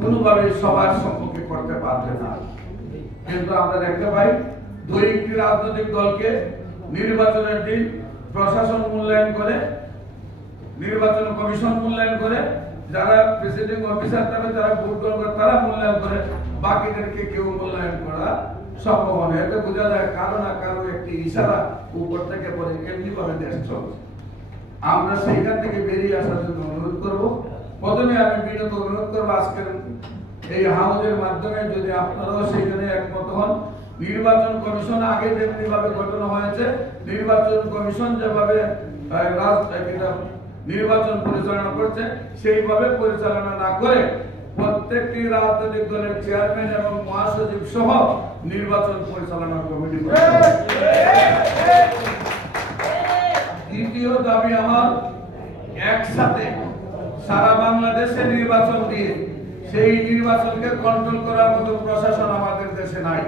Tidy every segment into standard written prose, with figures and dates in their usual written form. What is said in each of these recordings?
কোনোভাবে সবার সম্মুখে করতে পারবে না। কিন্তু আমরা দেখতে পাই দুই একটি রাজনৈতিক দলকে নির্বাচনের দিন প্রশাসন মূল্যায়ন করে, নির্বাচন কমিশন মূল্যায়ন করে, যারা প্রেসিডিং অফিসার থাকবে যারা ভোট গ্রহণ করে তারা মূল্যায়ন করে, বাকিদেরকে কেউ মূল্যায়ন করা সম্ভব নয়। এতে বোঝা যায় কারো না কারো একটি ইশারা উপর থেকে পড়ে এমনি ভাবে দেশ চলছে। আমরা সেইখান থেকে বেরিয়ে আসার জন্য অনুরোধ করব। প্রথমে আমি বিনীত অনুরোধ করবো আজকের এই হাউজের মাধ্যমে যদি আপনারাও সেখানে একমত হন, নির্বাচন কমিশন আগে যেমনি ভাবে গঠন হয়েছে, নির্বাচন কমিশন যেভাবে নির্বাচন পরিচালনা করছে সেইভাবে পরিচালনা না করে প্রত্যেকটি রাজনৈতিক দলের চেয়ারম্যান এবং মহাসচিব সহ নির্বাচন পরিচালনা কমিটি করতে হবে। দ্বিতীয় দাবি আমার, একসাথে সারা বাংলাদেশে নির্বাচন দিয়ে সেই নির্বাচনকে কন্ট্রোল করার মতো প্রশাসন আমাদের দেশে নাই।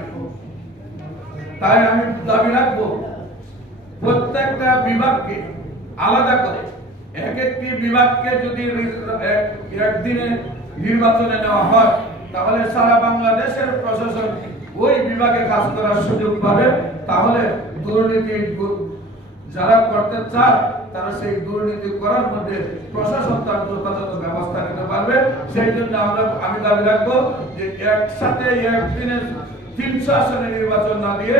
তাই আমি দাবি রাখবো প্রত্যেকটা বিভাগকে আলাদা করে, এক একটি বিভাগকে যদি একদিনে নির্বাচনে নেওয়া হয় তাহলে সারা বাংলাদেশের প্রশাসন ওই বিভাগে কাজ করার সুযোগ পাবে। তাহলে দুর্নীতি যারা করতে চায় তারা সেই দুর্নীতি করার মধ্যে প্রশাসন তার যথাযথ ব্যবস্থা নিতে পারবে। সেই জন্য আমি দাবি রাখবো যে একসাথে একদিনে 300 আসনে নির্বাচন না দিয়ে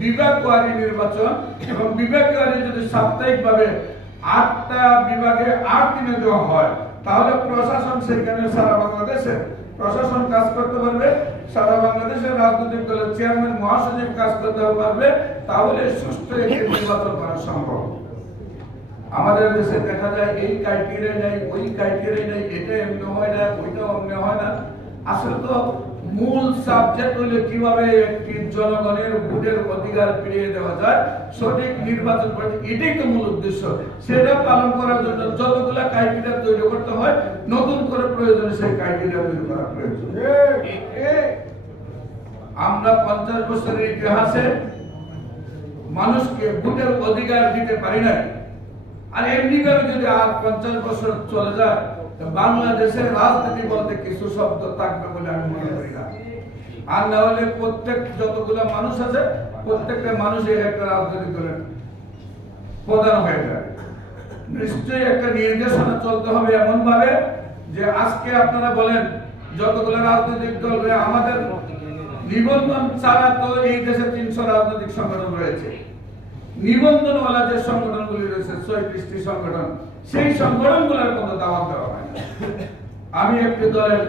বিভাগওয়ারি নির্বাচন, এবং বিভাগওয়ারি যদি সাপ্তাহিক ভাবে 8টা বিভাগে 8 দিনে দেওয়া হয় তাহলে প্রশাসন সেখানে সারা বাংলাদেশে প্রশাসন কাজ করতে পারবে, সারা বাংলাদেশের রাজনৈতিক দলের চেয়ারম্যান মহাসচিব কাজ করতে পারবে। তাহলে সুষ্ঠু একটি নির্বাচন করা সম্ভব। আমাদের দেশে দেখা যায় এই ক্রাইটেরিয়া নেই, ওই ক্রাইটেরিয়া নেই, এটা এমনি হয় না, ওইটা অমনি হয় না। আসলে তো মূল সাবজেক্ট হলো কিভাবে একটি জনগণের ভোটের অধিকার ফিরিয়ে দেওয়া যায়, সঠিক নির্বাচন করে, এটাই তো মূল উদ্দেশ্য। সেটা পালন করার জন্য যতগুলা ক্রাইটেরিয়া তৈরি করতে হয়, নতুন করে প্রয়োজনে সেই ক্রাইটেরিয়া তৈরি করা প্রয়োজন। আমরা 50 বছরের ইতিহাসে মানুষকে ভোটের অধিকার দিতে পারি না। আর এমনি ভাবে যদি আর 50 বছর চলে যায় বাংলাদেশের রাজনীতি বলতে কিছু শব্দ থাকবে বলে আমি মনে করি না। আর না হলে প্রত্যেক যতগুলো মানুষ আছে প্রত্যেকটা মানুষের একটা রাজনৈতিক দলের প্রধান হয়ে যায়। নিশ্চয়ই একটা নির্দেশনা চলতে হবে এমন ভাবে যে আজকে আপনারা বলেন যতগুলো রাজনৈতিক দল আমাদের নিবন্ধন ছাড়া তো এই দেশে 300 রাজনৈতিক সংগঠন রয়েছে। নিবন্ধনওয়ালা যে সংগঠনগুলি রয়েছে 36টি সংগঠন, সেই সংগঠনগুলোর কোনো দাওয়াত দেওয়া হয় না। আমি একটি দলের